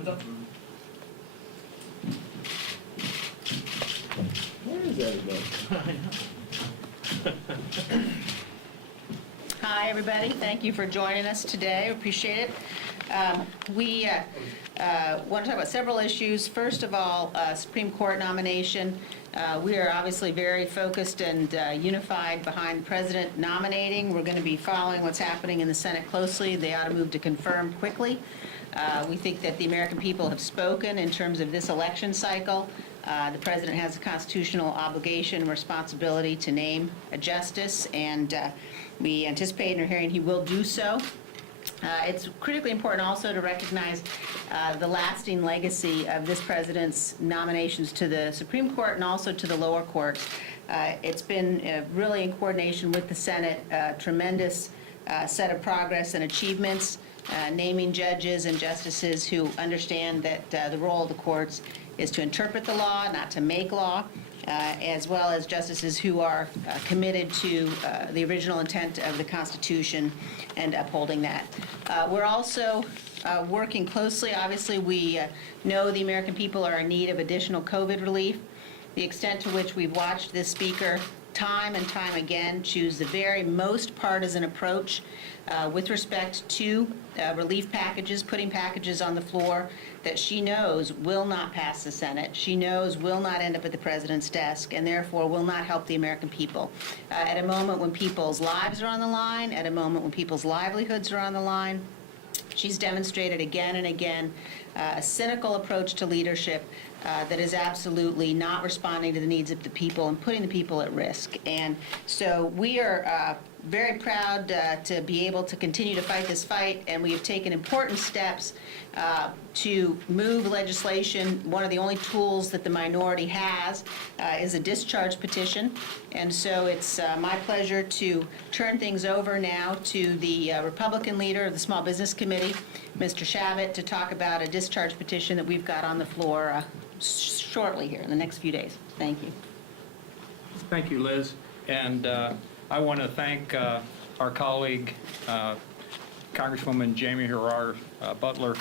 Where is everybody? Hi, everybody. Thank you for joining us today. We appreciate it. We want to talk about several issues. First of all, Supreme Court nomination. We are obviously very focused and unified behind the president nominating. We're going to be following what's happening in the Senate closely. They ought to move to confirm quickly. We think that the American people have spoken in terms of this election cycle. The president has a constitutional obligation and responsibility to name a justice, and we anticipate in our hearing he will do so. It's critically important also to recognize the lasting legacy of this president's nominations to the Supreme Court and also to the lower courts. It's been really in coordination with the Senate, tremendous set of progress and achievements, naming judges and justices who understand that the role of the courts is to interpret the law, not to make law, as well as justices who are committed to the original intent of the Constitution and upholding that. We're also working closely. Obviously, we know the American people are in need of additional COVID relief. The extent to which we've watched this speaker time and time again choose the very most partisan approach with respect to relief packages, putting packages on the floor that she knows will not pass the Senate, she knows will not end up at the president's desk, and therefore will not help the American people. At a moment when people's lives are on the line, at a moment when people's livelihoods are on the line, she's demonstrated again and again a cynical approach to leadership that is absolutely not responding to the needs of the people and putting the people at risk. And so we are very proud to be able to continue to fight this fight, and we have taken important steps to move legislation. One of the only tools that the minority has is a discharge petition, and so it's my pleasure to turn things over now to the Republican leader of the Small Business Committee, Mr. Shavit, to talk about a discharge petition that we've got on the floor shortly here in the next few days. Thank you. Thank you, Liz. And I want to thank our colleague, Congresswoman Jamie Herrera Butler,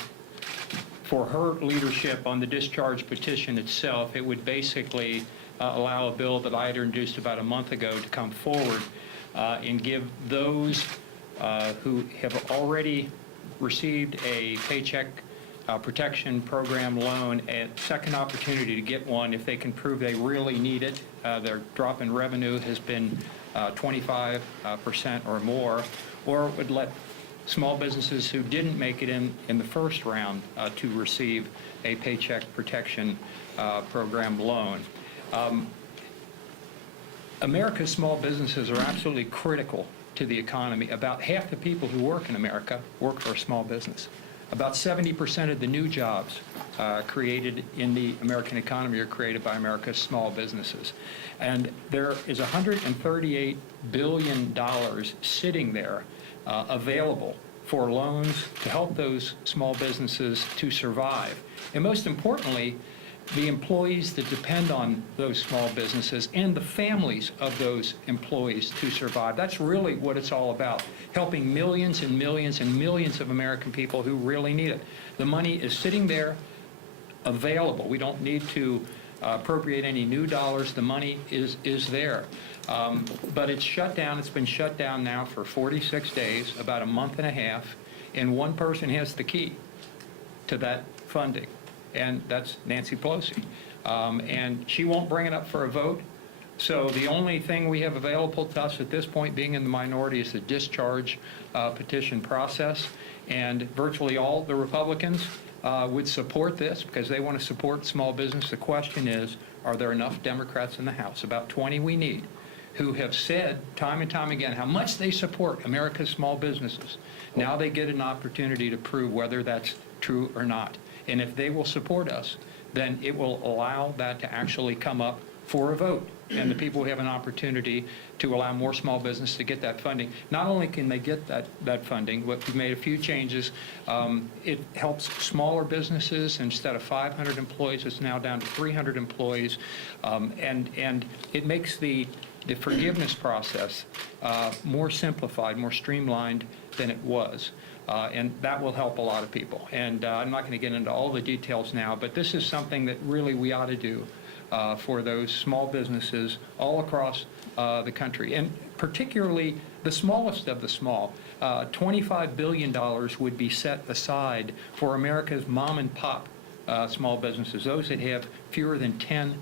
for her leadership on the discharge petition itself. It would basically allow a bill that I had introduced about a month ago to come forward and give those who have already received a paycheck protection program loan a second opportunity to get one if they can prove they really need it. Their drop in revenue has been 25% or more, or it would let small businesses who didn't make it in the first round to receive a paycheck protection program loan. America's small businesses are absolutely critical to the economy. About half the people who work in America work for a small business. About 70% of the new jobs created in the American economy are created by America's small businesses. And there is $138 billion sitting there available for loans to help those small businesses to survive. And most importantly, the employees that depend on those small businesses and the families of those employees to survive. That's really what it's all about, helping millions and millions and millions of American people who really need it. The money is sitting there available. We don't need to appropriate any new dollars. The money is there. But it's shut down. It's been shut down now for 46 days, about a month and a half, and one person has the key to that funding, and that's Nancy Pelosi. And she won't bring it up for a vote. So the only thing we have available to us at this point, being in the minority, is the discharge petition process. And virtually all the Republicans would support this because they want to support small business. The question is, are there enough Democrats in the House, about 20 we need, who have said time and time again how much they support America's small businesses? Now they get an opportunity to prove whether that's true or not. And if they will support us, then it will allow that to actually come up for a vote. And the people have an opportunity to allow more small business to get that funding. Not only can they get that funding, but we've made a few changes. It helps smaller businesses. Instead of 500 employees, it's now down to 300 employees. And it makes the forgiveness process more simplified, more streamlined, than it was. And that will help a lot of people. And I'm not going to get into all the details now, but this is something that really we ought to do for those small businesses all across the country, and particularly the smallest of the small. $25 billion would be set aside for America's mom and pop small businesses, those that have fewer than 10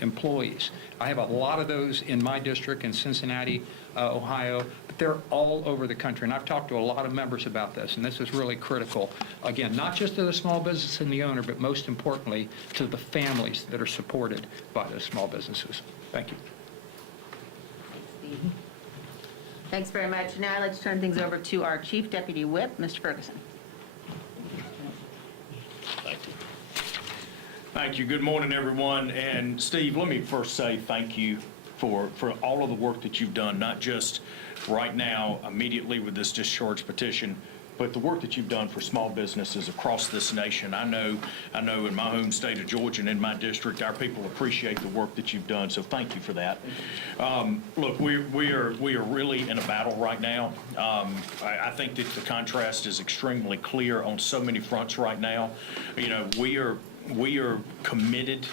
employees. I have a lot of those in my district in Cincinnati, Ohio, but they're all over the country. And I've talked to a lot of members about this, and this is really critical. Again, not just to the small business and the owner, but most importantly to the families that are supported by those small businesses. Thank you. Steve. Thanks very much. Now let's turn things over to our Chief Deputy Whip, Mr. Ferguson. Thank you. Thank you. Good morning, everyone. And Steve, let me first say thank you for all of the work that you've done, not just right now, immediately with this discharge petition, but the work that you've done for small businesses across this nation. I know in my home state of Georgia and in my district, our people appreciate the work that you've done, so thank you for that. Look, we are really in a battle right now. I think that the contrast is extremely clear on so many fronts right now. You know, we are committed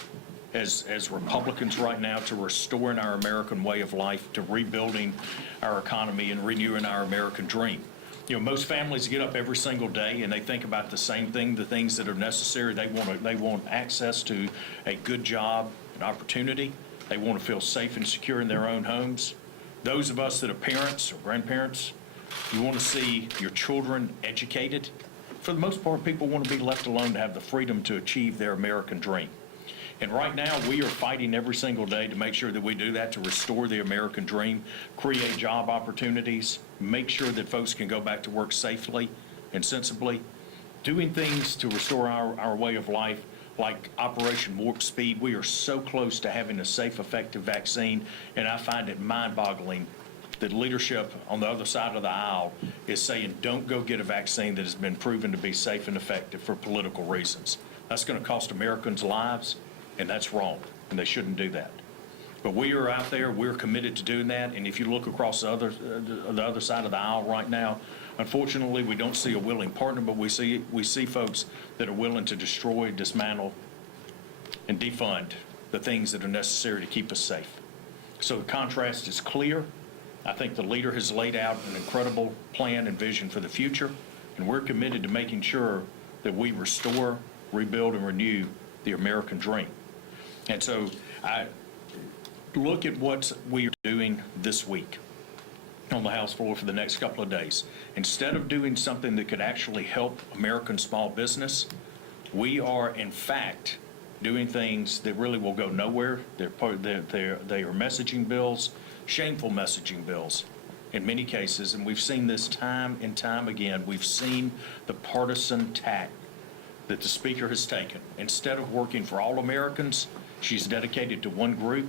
as Republicans right now to restoring our American way of life, to rebuilding our economy and renewing our American dream. You know, most families get up every single day and they think about the same thing, the things that are necessary. They want access to a good job, an opportunity. They want to feel safe and secure in their own homes. Those of us that are parents or grandparents, you want to see your children educated. For the most part, people want to be left alone to have the freedom to achieve their American dream. And right now, we are fighting every single day to make sure that we do that, to restore the American dream, create job opportunities, make sure that folks can go back to work safely and sensibly, doing things to restore our way of life, like Operation Warp Speed. We are so close to having a safe, effective vaccine, and I find it mind-boggling that leadership on the other side of the aisle is saying, don't go get a vaccine that has been proven to be safe and effective for political reasons. That's going to cost Americans lives, and that's wrong, and they shouldn't do that. But we are out there, we're committed to doing that, and if you look across the other side of the aisle right now, unfortunately, we don't see a willing partner, but we see folks that are willing to destroy, dismantle, and defund the things that are necessary to keep us safe. So the contrast is clear. I think the leader has laid out an incredible plan and vision for the future, and we're committed to making sure that we restore, rebuild, and renew the American dream. And so I look at what we are doing this week on the House floor for the next couple of days. Instead of doing something that could actually help American small business, we are in fact doing things that really will go nowhere. They are messaging bills, shameful messaging bills in many cases, and we've seen this time and time again. We've seen the partisan tack that the Speaker has taken. Instead of working for all Americans, she's dedicated to one group,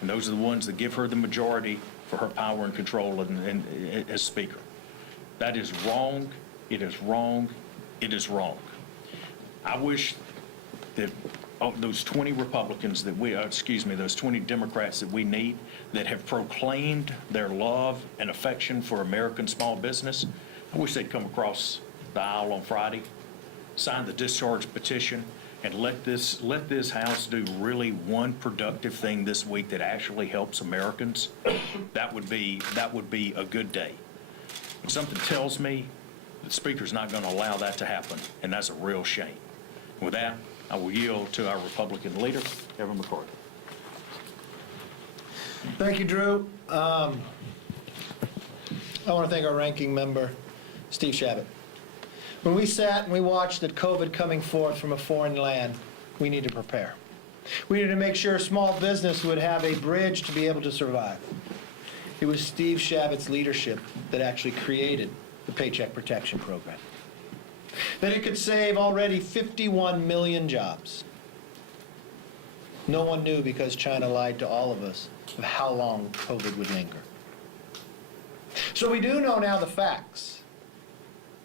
and those are the ones that give her the majority for her power and control as Speaker. That is wrong. It is wrong. It is wrong. I wish that those 20 Republicans that those 20 Democrats that we need that have proclaimed their love and affection for American small business, I wish they'd come across the aisle on Friday, sign the discharge petition, and let this House do really one productive thing this week that actually helps Americans. That would be a good day. And something tells me the Speaker's not going to allow that to happen, and that's a real shame. With that, I will yield to our Republican leader, Kevin McCarthy. Thank you, Drew. I want to thank our ranking member, Steve Shabbat. When we sat and we watched that COVID coming forth from a foreign land, we need to prepare. We need to make sure small business would have a bridge to be able to survive. It was Steve Shabbat's leadership that actually created the Paycheck Protection Program. That it could save already 51 million jobs. No one knew, because China lied to all of us, of how long COVID would linger. So we do know now the facts.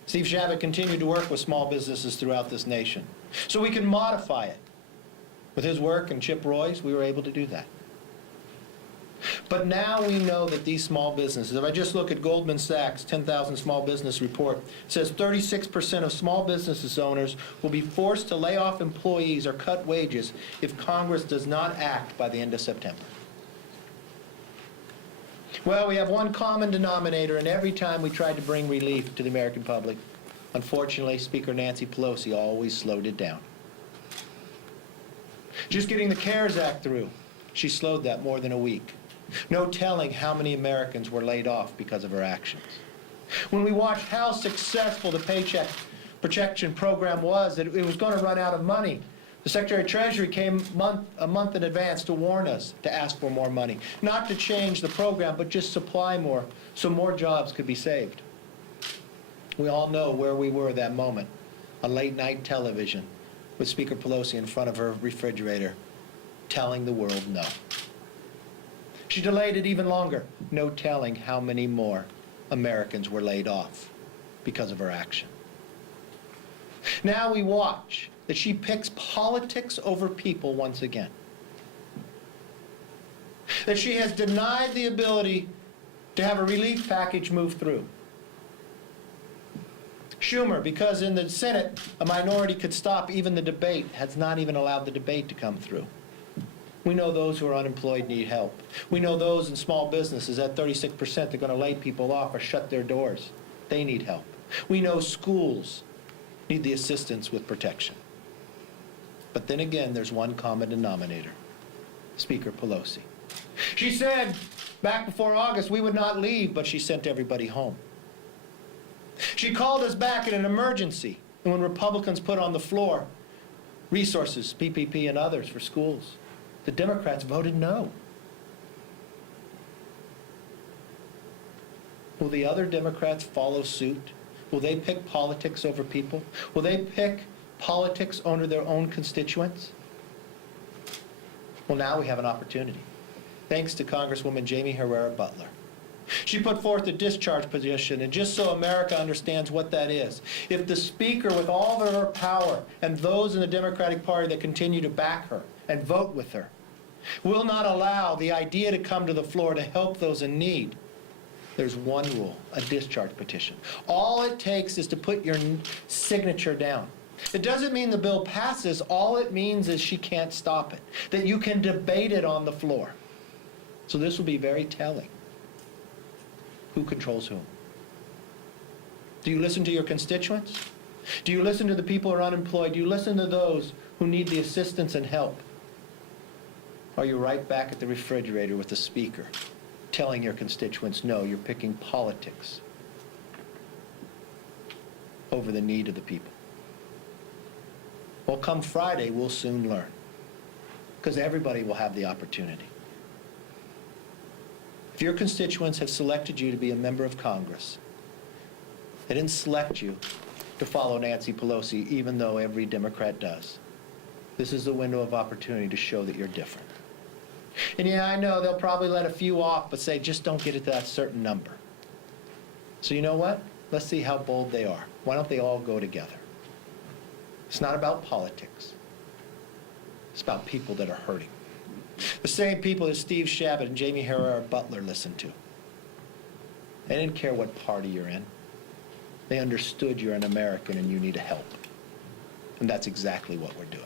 Steve Shabbat continued to work with small businesses throughout this nation, so we can modify it. With his work and Chip Roy's, we were able to do that. But now we know that these small businesses, if I just look at Goldman Sachs' 10,000 small business report, it says 36% of small business owners will be forced to lay off employees or cut wages if Congress does not act by the end of September. Well, we have one common denominator, and every time we tried to bring relief to the American public, unfortunately, Speaker Nancy Pelosi always slowed it down. Just getting the CARES Act through, she slowed that more than a week. No telling how many Americans were laid off because of her actions. When we watched how successful the Paycheck Protection Program was, that it was going to run out of money, the Secretary of Treasury came a month in advance to warn us to ask for more money. Not to change the program, but just supply more, so more jobs could be saved. We all know where we were that moment, on late-night television, with Speaker Pelosi in front of her refrigerator, telling the world no. She delayed it even longer, no telling how many more Americans were laid off because of her action. Now we watch that she picks politics over people once again. That she has denied the ability to have a relief package move through. Schumer, because in the Senate a minority could stop even the debate, has not even allowed the debate to come through. We know those who are unemployed need help. We know those in small businesses, that 36% that are going to lay people off or shut their doors. They need help. We know schools need the assistance with protection. But then again, there's one common denominator, Speaker Pelosi. She said back before August we would not leave, but she sent everybody home. She called us back in an emergency, and when Republicans put on the floor resources, PPP and others for schools, the Democrats voted no. Will the other Democrats follow suit? Will they pick politics over people? Will they pick politics over their own constituents? Well, now we have an opportunity, thanks to Congresswoman Jamie Herrera Butler. She put forth a discharge petition, and just so America understands what that is, if the Speaker, with all of her power, and those in the Democratic Party that continue to back her and vote with her, will not allow the idea to come to the floor to help those in need, there's one rule, a discharge petition. All it takes is to put your signature down. It doesn't mean the bill passes. All it means is she can't stop it, that you can debate it on the floor. So this will be very telling. Who controls whom? Do you listen to your constituents? Do you listen to the people who are unemployed? Do you listen to those who need the assistance and help? Or are you right back at the refrigerator with the Speaker, telling your constituents, no, you're picking politics over the need of the people? Well, come Friday, we'll soon learn, because everybody will have the opportunity. If your constituents have selected you to be a member of Congress, they didn't select you to follow Nancy Pelosi, even though every Democrat does. This is the window of opportunity to show that you're different. And yeah, I know they'll probably let a few off, but say, just don't get it to that certain number. So you know what? Let's see how bold they are. Why don't they all go together? It's not about politics. It's about people that are hurting. The same people that Steve Shabbat and Jamie Herrera Butler listened to. They didn't care what party you're in. They understood you're an American and you need help. And that's exactly what we're doing.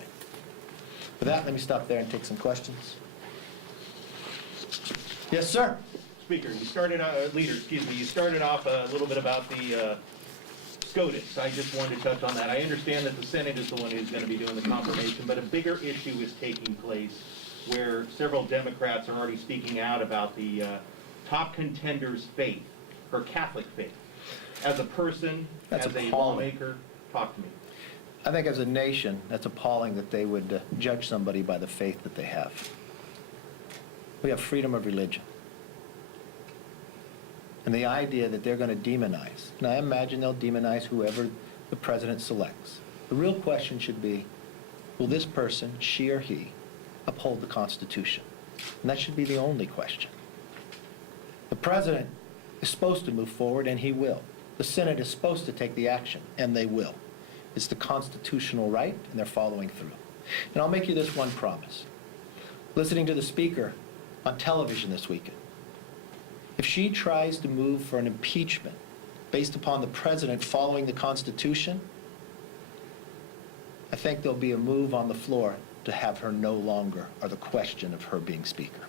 With that, let me stop there and take some questions. Yes, sir. Speaker, you started out, leader, excuse me, you started off a little bit about the SCOTUS. I just wanted to touch on that. I understand that the Senate is the one who's going to be doing the confirmation, but a bigger issue is taking place where several Democrats are already speaking out about the top contender's faith, her Catholic faith. As a person, That's as a appalling. lawmaker, talk to me. I think as a nation, that's appalling that they would judge somebody by the faith that they have. We have freedom of religion. And the idea that they're going to demonize, and I imagine they'll demonize whoever the president selects. The real question should be, will this person, she or he, uphold the Constitution? And that should be the only question. The president is supposed to move forward, and he will. The Senate is supposed to take the action, and they will. It's the constitutional right, and they're following through. And I'll make you this one promise. Listening to the Speaker on television this weekend. If she tries to move for an impeachment based upon the president following the Constitution, I think there'll be a move on the floor to have her no longer, or the question of her being Speaker.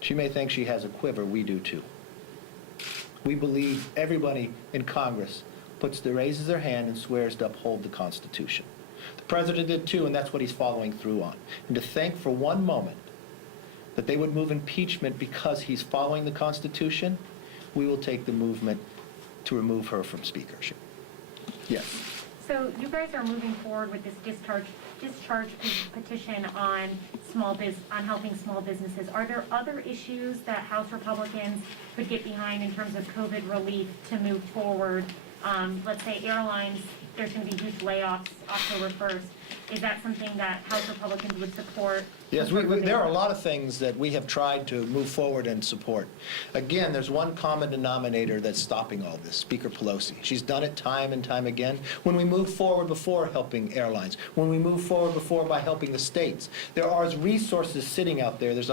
She may think she has a quiver, we do too. We believe everybody in Congress raises their hand and swears to uphold the Constitution. The president did too, and that's what he's following through on. And to think for one moment that they would move impeachment because he's following the Constitution, we will take the movement to remove her from speakership. Yes. So you guys are moving forward with this discharge petition on helping small businesses. Are there other issues that House Republicans could get behind in terms of COVID relief to move forward? Let's say airlines, there's going to be huge layoffs October 1st. Is that something that House Republicans would support? Yes, there are a lot of things that we have tried to move forward and support. Again, there's one common denominator that's stopping all this, Speaker Pelosi. She's done it time and time again. When we moved forward before helping airlines, when we moved forward before by helping the states, there are resources sitting out there. There's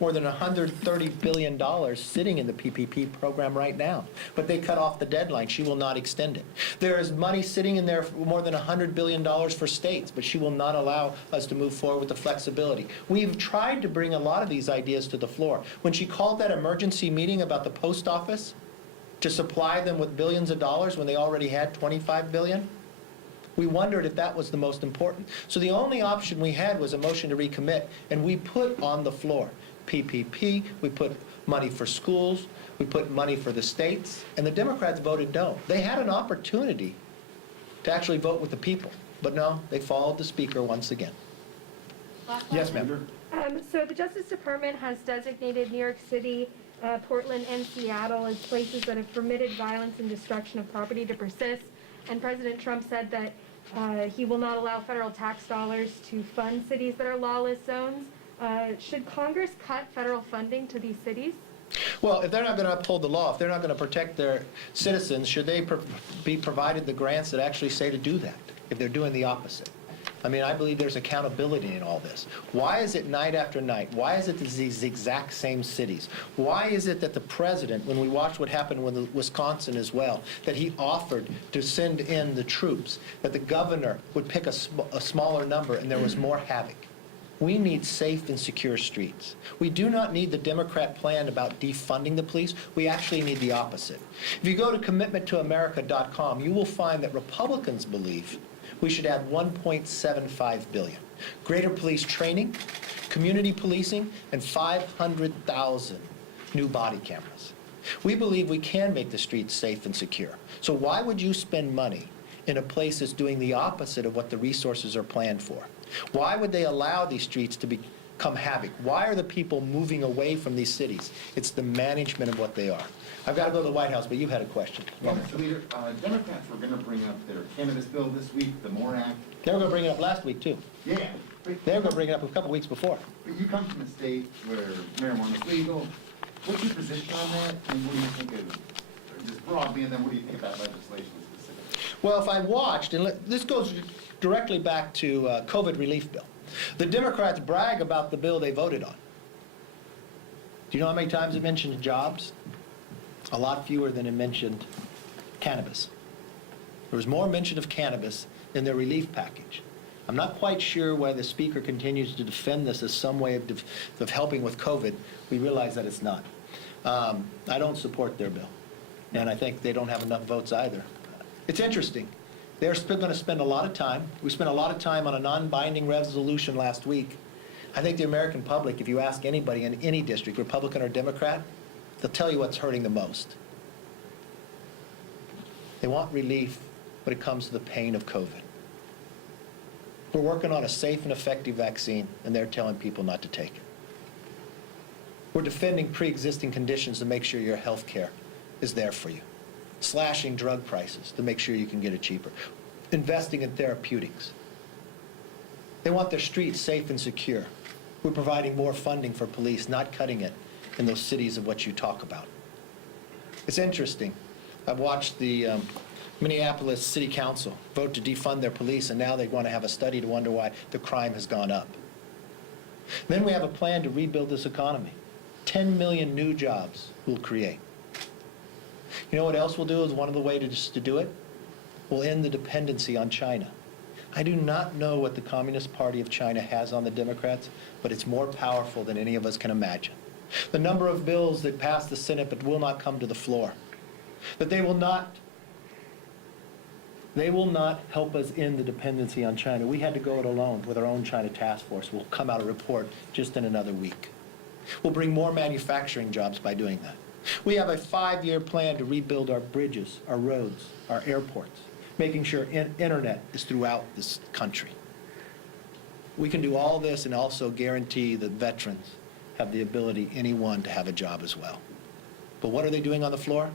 more than $130 billion sitting in the PPP program right now. But they cut off the deadline. She will not extend it. There is money sitting in there, more than $100 billion for states, but she will not allow us to move forward with the flexibility. We've tried to bring a lot of these ideas to the floor. When she called that emergency meeting about the post office to supply them with billions of dollars when they already had $25 billion, we wondered if that was the most important. So the only option we had was a motion to recommit, and we put on the floor PPP, we put money for schools, we put money for the states, and the Democrats voted no. They had an opportunity to actually vote with the people. But no, they followed the Speaker once again. Yes, ma'am. So the Justice Department has designated New York City, Portland, and Seattle as places that have permitted violence and destruction of property to persist. And President Trump said that he will not allow federal tax dollars to fund cities that are lawless zones. Should Congress cut federal funding to these cities? Well, if they're not going to uphold the law, if they're not going to protect their citizens, should they be provided the grants that actually say to do that, if they're doing the opposite? I mean, I believe there's accountability in all this. Why is it night after night? Why is it these exact same cities? Why is it that the president, when we watched what happened with Wisconsin as well, that he offered to send in the troops, that the governor would pick a smaller number and there was more havoc? We need safe and secure streets. We do not need the Democrat plan about defunding the police. We actually need the opposite. If you go to commitmenttoamerica.com, you will find that Republicans believe we should add $1.75 billion. Greater police training, community policing, and 500,000 new body cameras. We believe we can make the streets safe and secure. So why would you spend money in a place that's doing the opposite of what the resources are planned for? Why would they allow these streets to become havoc? Why are the people moving away from these cities? It's the management of what they are. I've got to go to the White House, but you had a question. Yeah, Mr. Leader, Democrats were going to bring up their cannabis bill this week, the MORE Act. They were going to bring it up last week, too. Yeah. They were going to bring it up a couple weeks before. But you come from a state where marijuana is legal. What's your position on that? And what do you think of, just broadly, and then what do you think about legislation specifically? Well, if I watched, and this goes directly back to COVID relief bill. The Democrats brag about the bill they voted on. Do you know how many times it mentioned jobs? A lot fewer than it mentioned cannabis. There was more mention of cannabis in their relief package. I'm not quite sure why the Speaker continues to defend this as some way of helping with COVID. We realize that it's not. I don't support their bill, and I think they don't have enough votes either. It's interesting. They're going to spend a lot of time. We spent a lot of time on a non-binding resolution last week. I think the American public, if you ask anybody in any district, Republican or Democrat, they'll tell you what's hurting the most. They want relief when it comes to the pain of COVID. We're working on a safe and effective vaccine, and they're telling people not to take it. We're defending pre-existing conditions to make sure your health care is there for you. Slashing drug prices to make sure you can get it cheaper. Investing in therapeutics. They want their streets safe and secure. We're providing more funding for police, not cutting it in those cities of what you talk about. It's interesting. I've watched the Minneapolis City Council vote to defund their police, and now they want to have a study to wonder why the crime has gone up. Then we have a plan to rebuild this economy. 10 million new jobs we'll create. You know what else we'll do is one of the ways to do it? We'll end the dependency on China. I do not know what the Communist Party of China has on the Democrats, but it's more powerful than any of us can imagine. The number of bills that pass the Senate but will not come to the floor, that they will not help us end the dependency on China. We had to go it alone with our own China task force. We'll come out a report just in another week. We'll bring more manufacturing jobs by doing that. We have a 5-year plan to rebuild our bridges, our roads, our airports, making sure internet is throughout this country. We can do all this and also guarantee that veterans have the ability, anyone, to have a job as well. But what are they doing on the floor?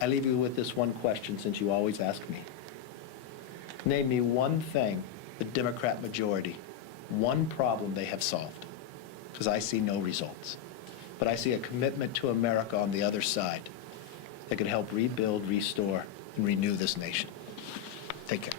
I leave you with this one question, since you always ask me. Name me one thing, the Democrat majority, one problem they have solved, because I see no results. But I see a commitment to America on the other side that could help rebuild, restore, and renew this nation. Take care.